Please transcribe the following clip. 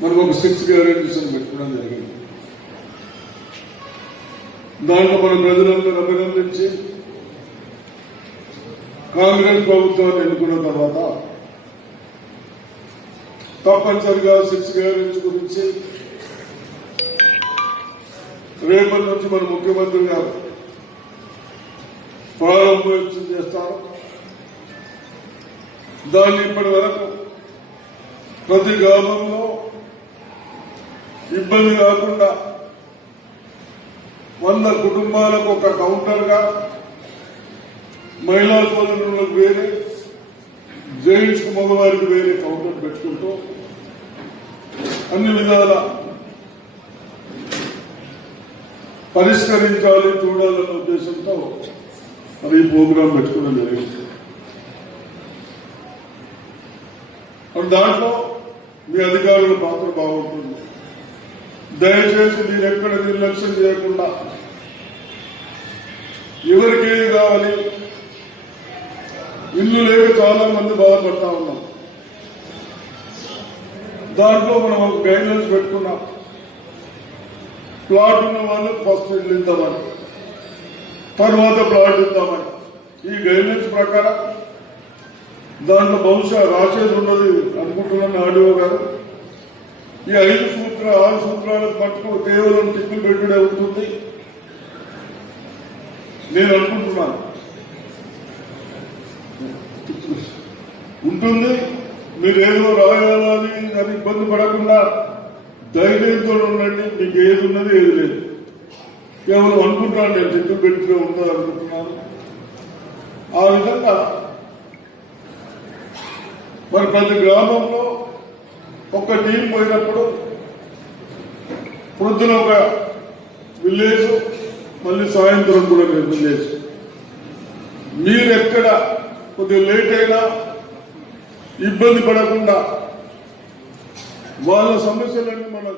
మనం ఒక 6 గ్యారెంటీస్ పెట్టుకోవడం జరిగింది. దాంట్లో మన ప్రజలందరూ అభినందించి కాంగ్రెస్ ప్రభుత్వాన్ని ఎన్నుకున్న తర్వాత తప్పనిసరిగా 6 గ్యారెంటీస్ గురించి రేపటి నుంచి మన ముఖ్యమంత్రి గారు ప్రారంభోత్సవం చేస్తారు. దాన్ని ఇప్పటి వరకు ప్రతి గ్రామంలో ఇబ్బంది కాకుండా 100 కుటుంబాలకు ఒక కౌంటర్గా, మహిళా సోదరులకు వేరే, జైన్స్ కు మగవారికి వేరే కౌంటర్ పెట్టుకుంటూ అన్ని విధాల పరిష్కరించాలి, చూడాలన్న ఉద్దేశంతో మరి ఈ ప్రోగ్రాం పెట్టుకోవడం జరిగింది. దాంట్లో మీ అధికారుల పాత్ర బాగుంటుంది. దయచేసి మీరు ఎక్కడ నిర్లక్ష్యం చేయకుండా ఎవరికి ఏది కావాలి, ఇల్లు లేక చాలా మంది బాధపడతా ఉన్నాం. దాంట్లో మనం ఒక గైడ్లైన్స్ పెట్టుకున్నాం. ప్లాట్ ఉన్న వాళ్ళకి ఫస్ట్ ఇల్లు ఇద్దామని, తర్వాత ప్లాట్ ఇద్దామని. ఈ గైడ్లైన్స్ ప్రకారం దాంట్లో బహుశా రాసేది ఉన్నది అనుకుంటున్నాను ఆడియో గారు. ఈ 6 సూత్రాలకు మటుకు కేవలం టిక్కులు పెట్టుడే ఉంటుంది నేను అనుకుంటున్నాను. ఉంటుంది. మీరేదో రాయాలని అది ఇబ్బంది పడకుండా ధైర్యంతో ఉండండి. మీకు ఏది ఉన్నది ఏది లేదు. కేవలం అనుకుంటున్నాను, నేను టిక్కులు పెట్టుడే ఉందని అనుకుంటున్నాను. ఆ విధంగా మరి ప్రతి గ్రామంలో ఒక టీం పోయినప్పుడు పొద్దున ఒక విలేజ్, మళ్ళీ సాయంత్రం కూడా విలేజ్. మీరు ఎక్కడ కొద్దిగా లేట్ అయినా ఇబ్బంది పడకుండా వాళ్ళ సమస్యలన్నీ మనం